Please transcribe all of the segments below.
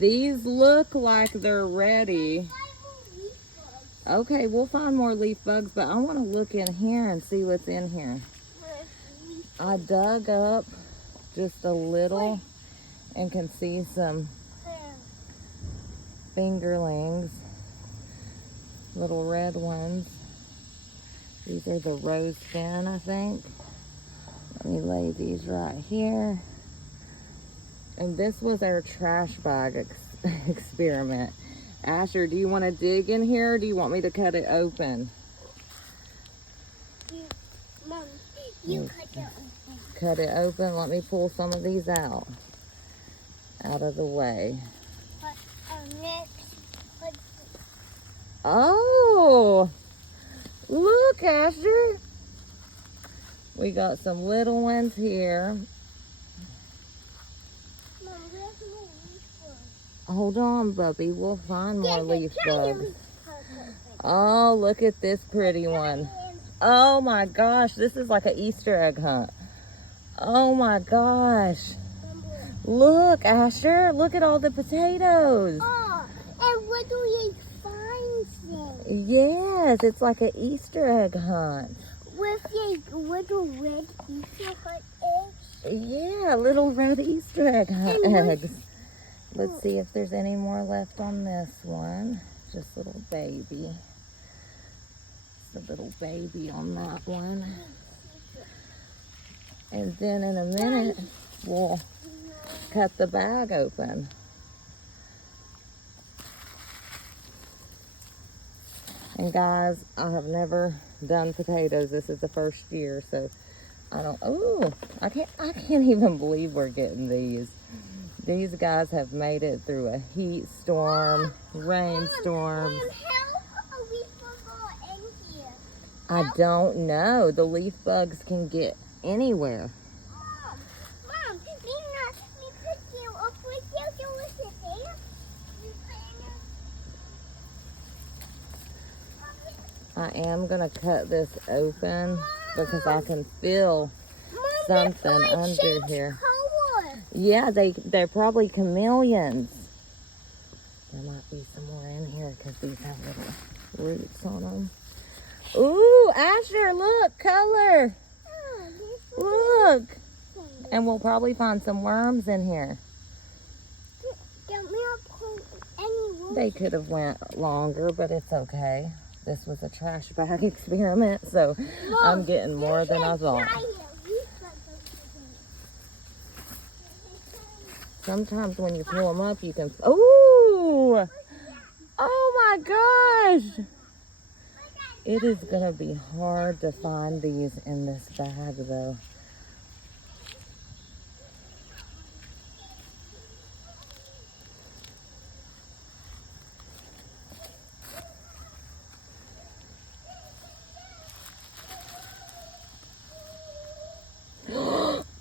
These look like they're ready. Okay, we'll find more leaf bugs, but I want to look in here and see what's in here. I dug up just a little and can see some fingerlings, little red ones. These are the rose fin, I think. Let me lay these right here. And this was our trash bag experiment. Asher, do you want to dig in here or do you want me to cut it open? Mom, you cut it open. Cut it open. Let me pull some of these out of the way. But next, oh, look, Asher. We got some little ones here. Mom, there's no leaf bugs. Hold on, Bubby. We'll find more leaf bugs. Oh, look at this pretty one. Oh my gosh, this is like an Easter egg hunt. Oh my gosh. Look, Asher, look at all the potatoes. Oh, and what do you find then? Yes, it's like an Easter egg hunt. With a little red Easter egg eggs? Yeah, little red Easter egg eggs. Let's see if there's any more left on this one. Just little baby. Just a little baby on that one. And then in a minute, we'll cut the bag open. And guys, I have never done potatoes. This is the first year, so I don't, oh, I can't even believe we're getting these. These guys have made it through a heat storm, rainstorms. Mom, how are we supposed to in here? I don't know. The leaf bugs can get anywhere. Mom, we put you up with you. So is it there? I am going to cut this open because I can feel something under here. Color. Yeah, they're probably chameleons. There might be some more in here because these have little roots on them. Ooh, Asher, look, color. Look. And we'll probably find some worms in here. They could have went longer, but it's okay. This was a trash bag experiment, so I'm getting more than I thought. Sometimes when you pull them up, you can... Ooh! Oh my gosh! It is going to be hard to find these in this bag, though.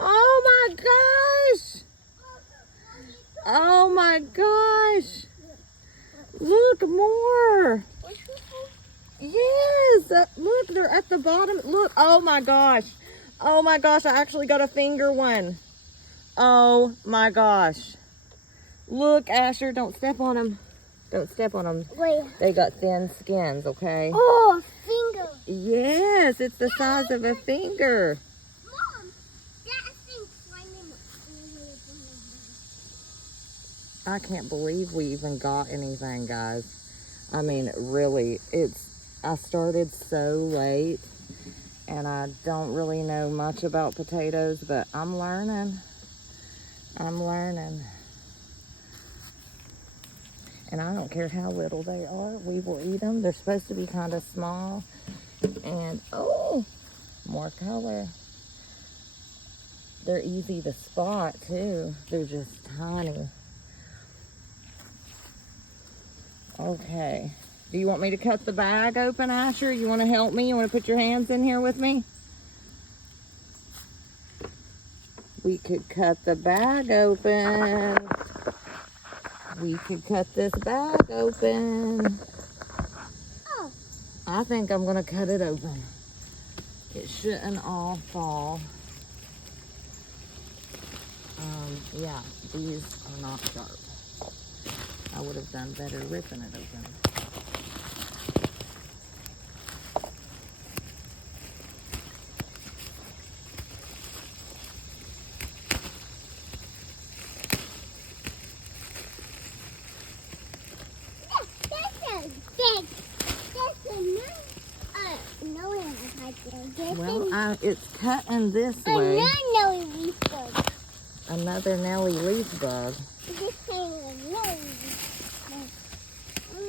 Oh my gosh! Oh my gosh! Look, more! Yes! Look, they're at the bottom. Look, oh my gosh. Oh my gosh, I actually got a finger one. Oh my gosh. Look, Asher, don't step on them. Don't step on them. Wait. They got thin skins, okay? Oh, finger. Yes, it's the size of a finger. Mom, that thing's climbing. I can't believe we even got anything, guys. I mean, really, I started so late and I don't really know much about potatoes, but I'm learning. I'm learning. And I don't care how little they are, we will eat them. They're supposed to be kind of small. And, oh, more color. They're easy to spot too. They're just tiny. Okay. Do you want me to cut the bag open, Asher? You want to help me? You want to put your hands in here with me? We could cut the bag open. We could cut this bag open. Oh. I think I'm going to cut it open. It shouldn't all fall. Yeah, these are not sharp. I would have done better ripping it open. Well, it's cutting this way. Another Nelly leaf bug.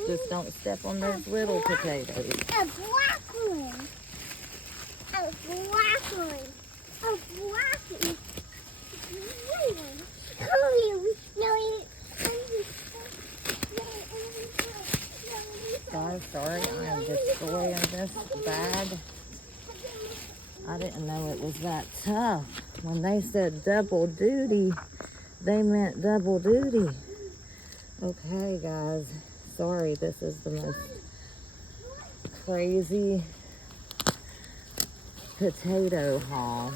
Just don't step on those little potatoes. A black one. A black one. A black one. Guys, sorry, I am destroying this bag. I didn't know it was that tough. When they said double duty, they meant double duty. Okay, guys. Sorry, this is the most crazy potato haul.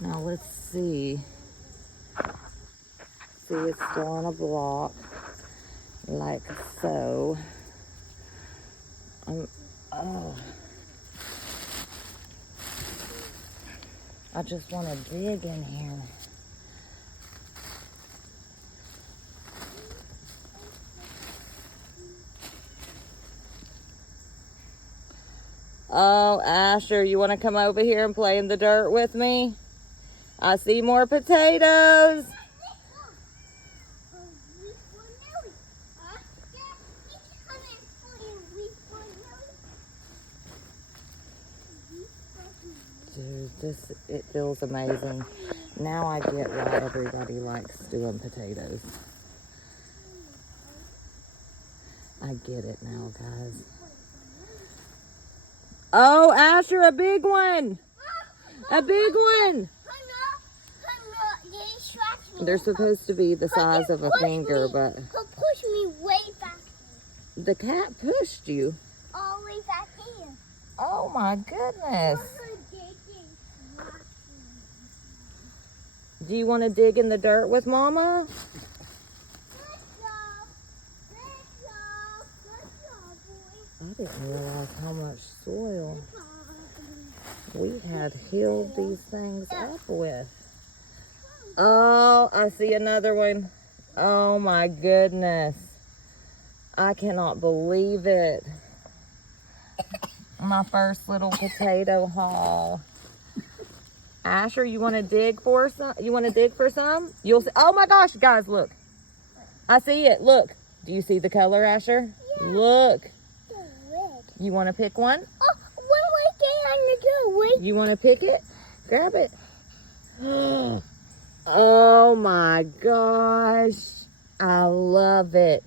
Now, let's see. See, it's still on a block, like so. Oh. I just want to dig in here. Oh, Asher, you want to come over here and play in the dirt with me? I see more potatoes. Dude, it feels amazing. Now I get why everybody likes doing potatoes. I get it now, guys. Oh, Asher, a big one. A big one. They're supposed to be the size of a finger, but... Push me way back. The cat pushed you. All the way back here. Oh, my goodness. Do you want to dig in the dirt with Mama? I didn't realize how much soil we had healed these things up with. Oh, I see another one. Oh my goodness. I cannot believe it. My first little potato haul. Asher, you want to dig for some? You want to dig for some? You'll see. Oh my gosh, guys, look. I see it. Look. Do you see the color, Asher? Yeah. Look. You want to pick one? Oh, one right there on the door. You want to pick it? Grab it. Oh my gosh. I love it.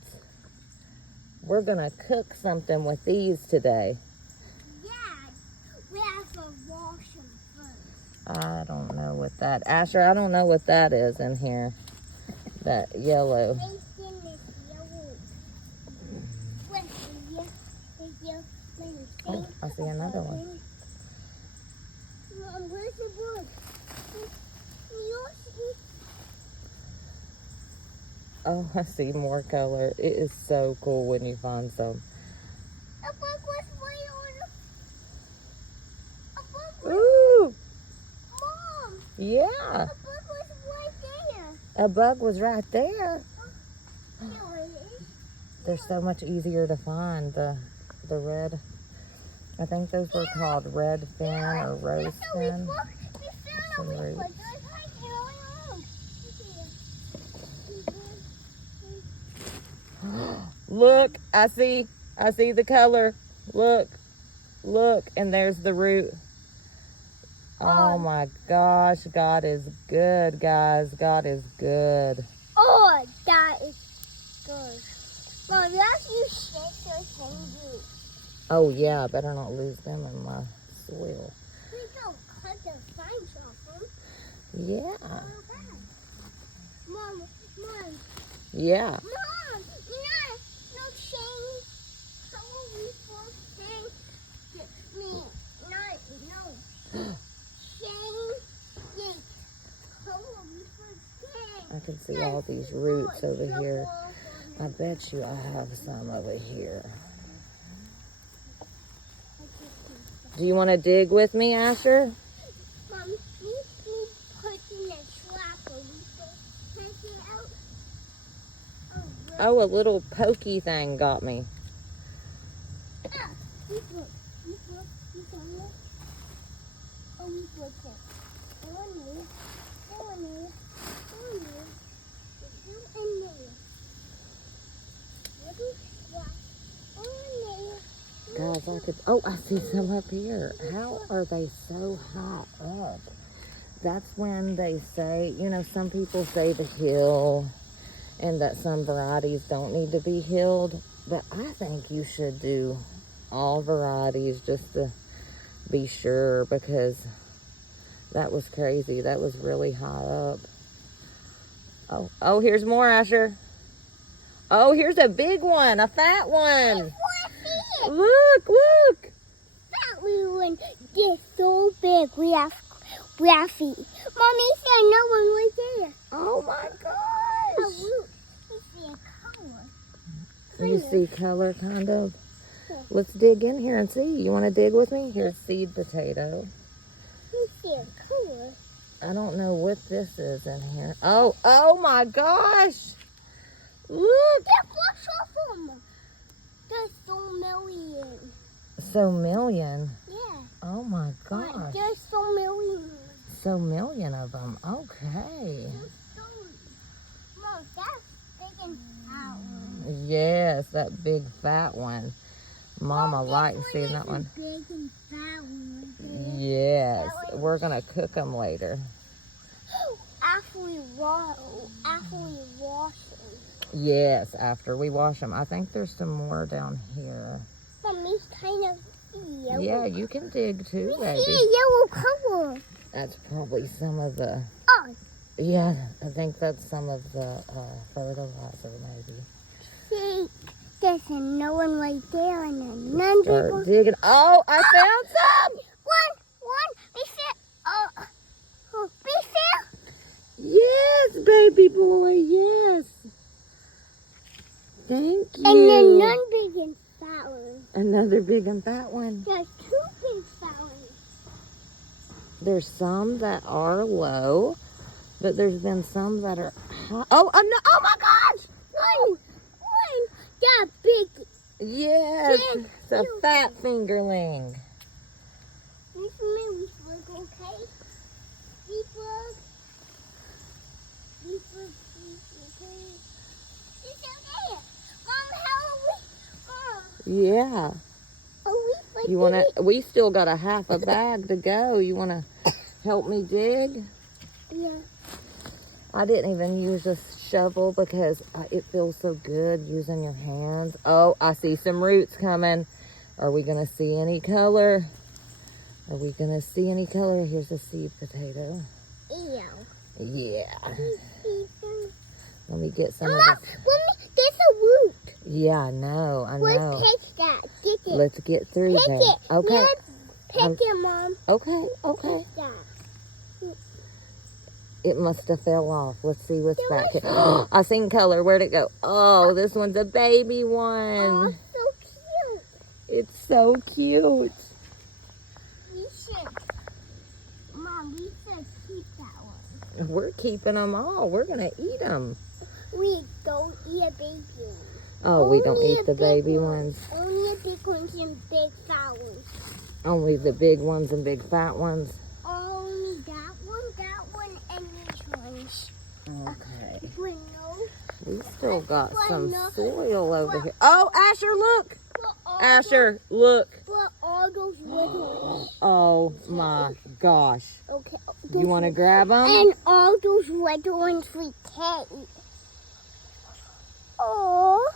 We're going to cook something with these today. Yeah, we have to wash them first. I don't know what that... Asher, I don't know what that is in here. That yellow. Oh, I see another one. Mom, where's the wood? Oh, I see more color. It is so cool when you find some. A bug was right on. Ooh! Mom! Yeah. A bug was right there. A bug was right there. No, it is. They're so much easier to find. The red. I think those were called red fin or rose fin. Look, I see the color. Look, and there's the root. Oh my gosh, God is good, guys. God is good. Oh, that is good. Mom, that's you shake your finger. Oh yeah, I better not lose them in my soil. We don't cut the vines off them. Yeah. Mom. Yeah. Mom, no change. How will we first change? Change. How will we first change? I can see all these roots over here. I bet you I have some over here. Do you want to dig with me, Asher? Mom, we put in a trapper. We can take it out. Oh, a little pokey thing got me. We put Oh, we put it. Guys, I could. Oh, I see some up here. How are they so high up? That's when they say, you know, some people say to heal and that some varieties don't need to be healed. But I think you should do all varieties just to be sure, because that was crazy. That was really high up. Oh, here's more, Asher. Oh, here's a big one, a fat one. Look. That one is so big. We have feet. Mommy said no one was there. Oh my gosh. Oh, we see a color. You see color, kind of? Let's dig in here and see. You want to dig with me? Here's seed potato. We see a color. I don't know what this is in here. Oh my gosh. Look. Wash off them. There's so million. So million? Yeah. Oh my gosh. There's so million. So million of them. Okay. Mom, that's big and fat one. Yes, that big fat one. Mama likes seeing that one. Big and fat one. Yes, we're gonna cook them later. After we wash them. Yes, after we wash them. I think there's some more down here. Mommy's kind of yellow. Yeah, you can dig too, We baby. see a yellow color. That's probably some of the. Oh. Yeah, I think that's some of the fertilizer, maybe. See, there's another one right there and another Start one. digging. Oh, I found some. One. We found. We found. Yes, baby boy. Yes. Thank you. And then none big and fat one. Another big and fat one. There's two big fat ones. There's some that are low, but there's been some that are high. Oh, no, oh my gosh! One. That big. Yes, Big, it's a fat fingerling. We look okay. We look. It's okay. Mom, how are we? Yeah. You wanna? We still got a half a bag to go. You wanna help me dig? Yeah. I didn't even use a shovel because it feels so good using your hands. Oh, I see some roots coming. Are we gonna see any color? Are we gonna see any color? Here's a seed potato. Ew. Yeah. Let me get some of Mom, this. there's a root. Yeah, I know. Let's take that. Get it. Let's get through Pick there. it. Okay. Pick it, Mom. Okay. Take that. It must have fell off. Let's see what's back here. I seen color. Where'd it go? Oh, this one's a baby one. Oh, so cute. It's so cute. We should. Mom, we should keep that one. We're keeping them all. We're going to eat them. We don't eat a baby one. Oh, we don't Only eat a the big baby one. ones. Only the big ones and big fat ones. Only the big ones and big fat ones. Only that one, and these ones. Okay. But no. We still got some no. soil over here. Oh, Asher, look. But all Asher, look. But all those little ones. Oh, my gosh. Okay. You want to grab them? And all those little ones we can't eat. Oh,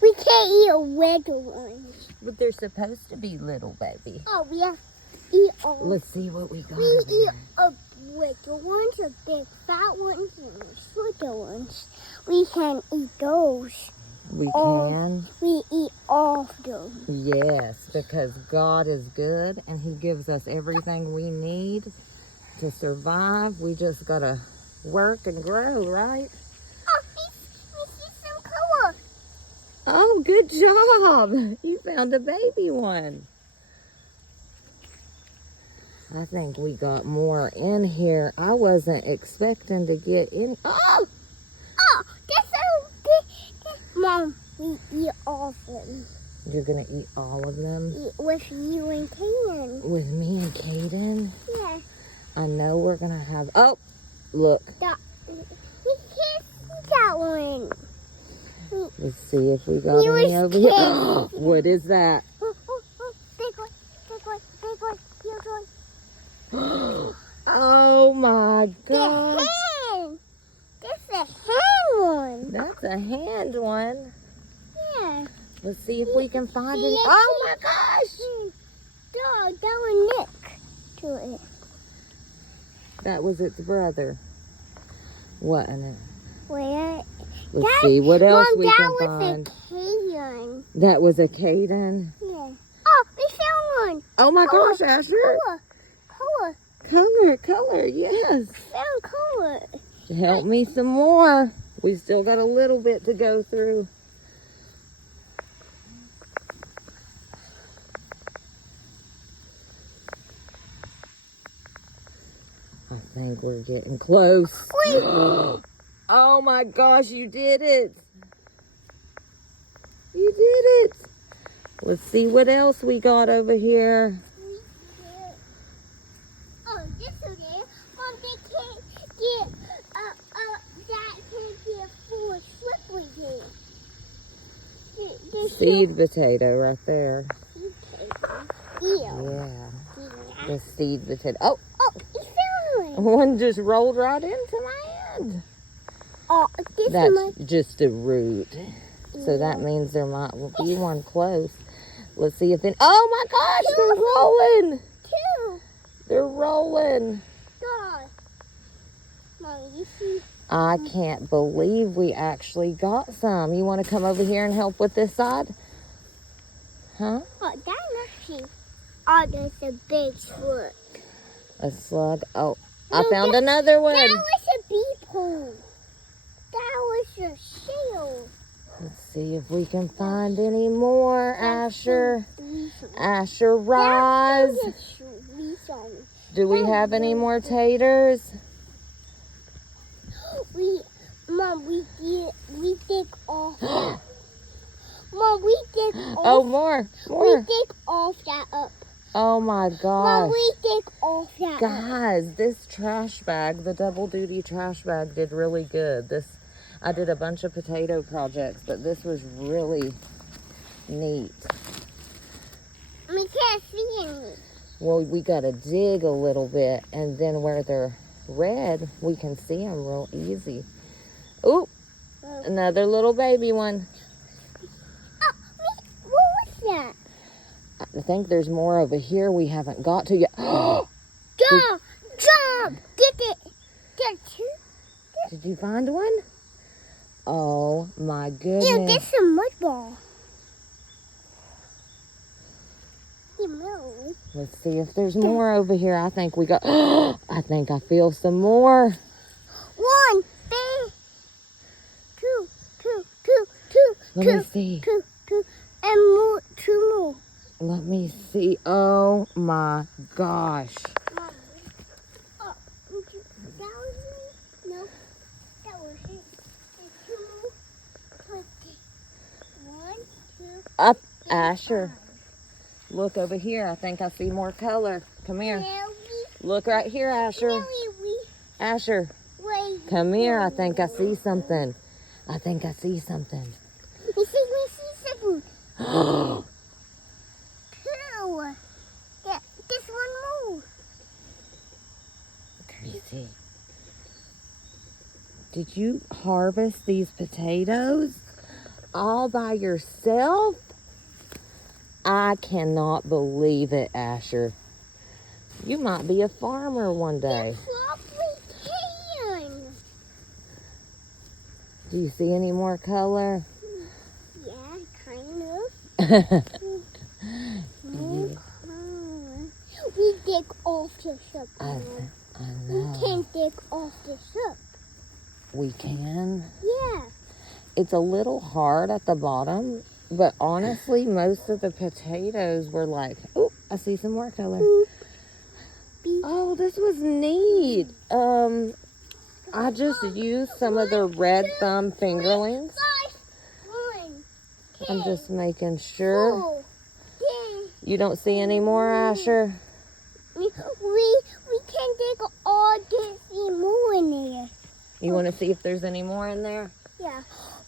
we can't eat a little ones. But they're supposed to be little, baby. Oh, we have to eat all. Let's see what we got. We over eat here. a little ones, a big fat ones, and the little ones. We can eat those. We all- can. We eat all of them. Yes, because God is good and He gives us everything we need to survive. We just got to work and grow, right? Oh, we see some color. job. You found a baby one. I think we got more in here. I wasn't expecting to get in. Oh! Oh, that's so good. Mom, we eat all of them. You're going to eat all of them? Eat with you and Kaden. With me and Kaden? Yeah. I know we're going to have... Oh! Look. We can't see that one. Let's see if we got any over here. What is that? Big one, big one, big one, huge one. Oh my God. The hand. That's a hand one. That's a hand one. Yeah. Let's see if we can find it. Oh my gosh. Dog, that one nick to it. That was its brother. What in it? Where? Let's see what else Mom, we can that find. was a Kaden. That was a Kaden. Yeah. Oh, we found one. Oh my gosh, Asher. Color, yes. Found color. Help me some more. We still got a little bit to go through. I think we're getting close. Oh my gosh, you did it. You did it. Let's see what else we got over here. Oh, this one there. Mom, they can't get, that can't get full of slippery thing. Seed potato right there. Ew. Yeah, the seed potato. Oh, Oh, you found one. one just rolled right into my hand. Oh, this That's one. just a root. So that means there might be one close. Let's see if it... Oh my gosh, they're rolling. Two. They're rolling. God. Mom, you see? I can't believe we actually got some. You want to come over here and help with this side? Huh? Oh, that's actually... Oh, there's a big slug. A slug. Oh, No, I found another one. That was a bee pole. That was a shell. Let's see if we can find any more, Asher. That's Asher, rise. Do we have any more taters? Mom, we dig off that. Mom, we dig off. Oh, more. We dig off that up. Oh my gosh. Mom, we dig off that up. Guys, this trash bag, the double duty trash bag did really good. I did a bunch of potato projects, but this was really neat. We can't see any. Well, we got to dig a little bit, and then where they're red, we can see them real easy. Ooh, another little baby one. Oh, what was that? I think there's more over here we haven't got to yet. Jump! Jump! Get it! Get two? Did you find one? Oh my goodness. Ew, that's a mud ball. You know. Let's see if there's more over here. I think we got... I think I feel some more. One, big. Two. Let me see. Two. And more, two more. Let me see. Oh my gosh. Mom, oh, that was me? No, that was it. And two more. One, two. Up, Asher. Look over here. I think I see more color. Come here. Look right here, Asher. Asher, come here. I think I see something. I think I see something. We see something. Two. This one more. Let me see. Did you harvest these potatoes all by yourself? I cannot believe it, Asher. You might be a farmer one day. Probably can. Do you see any more color? Yeah, kind of. We dig off the ship. I We know. can dig off the ship. We can. Yeah. It's a little hard at the bottom But honestly, most of the potatoes were like, oh, I see some more color. Oh, this was neat. I just used some of the red thumb fingerlings. I'm just making sure. You don't see any more, Asher? We can dig all this more in there. You want to see if there's any more in there? Yeah,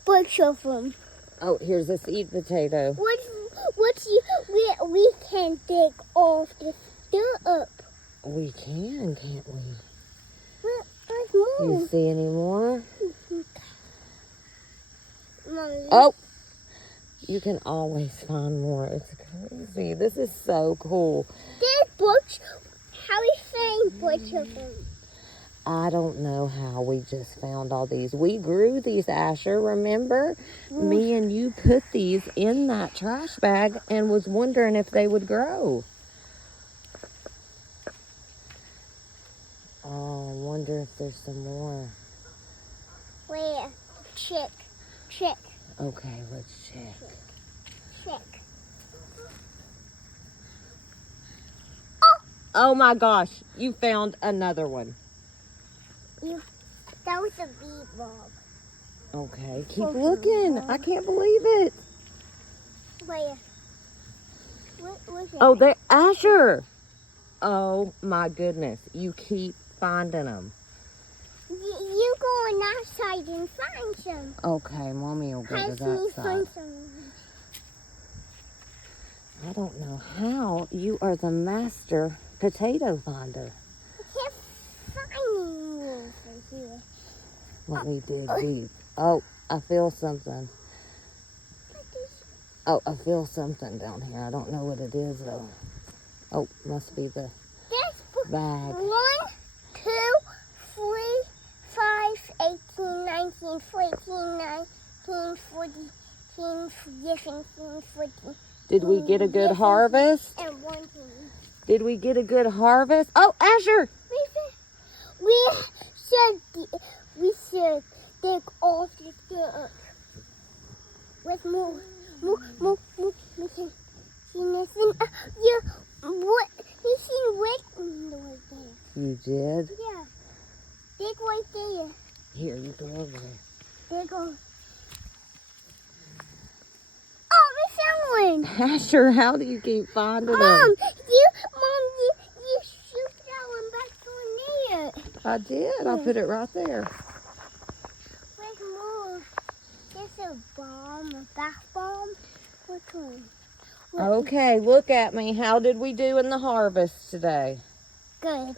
bunch of them. Oh, here's a seed potato. We can dig all this dirt up. We can, can't we? There's more. You see any more? Mommy. Oh, you can always find more. It's crazy. This is so cool. There's books. How are you saying bunch of them? I don't know how we just found all these. We grew these, Asher, remember? Me and you put these in that trash bag and was wondering if they would grow. Oh, I wonder if there's some more. Where? Check. Okay, let's check. Check. Oh my gosh, you found another one. That was a bee bulb. Okay, keep looking. I can't believe it. Where? What was it? Oh, there, Asher. Oh my goodness, you keep finding them. You go on outside and find some. Okay, Mommy will go to that side. Find some. I don't know how you are the master potato finder. I can't find any more from here. Let me dig deep. Oh, I feel something. Oh, I feel something down here. I don't know what it is though. Oh, must be the bag. 1, 2, 3, 5, 18, 19, 14, 19, 40, 15, 14. Did we get a good harvest? And 1, 2. Did we get a good harvest? Oh, Asher! We should dig all this dirt up. Let's move. We can see nothing. What? We seen red right there. You did? Yeah. Dig right there. Here, you go over there. Dig on. Oh, we found one. Asher, how do you keep finding them? Mom, you shoot that one back on there. I did. I put it right there. Where's more? There's a bomb, a bath bomb. Which one? Okay, look at me. How did we do in the harvest today? Good.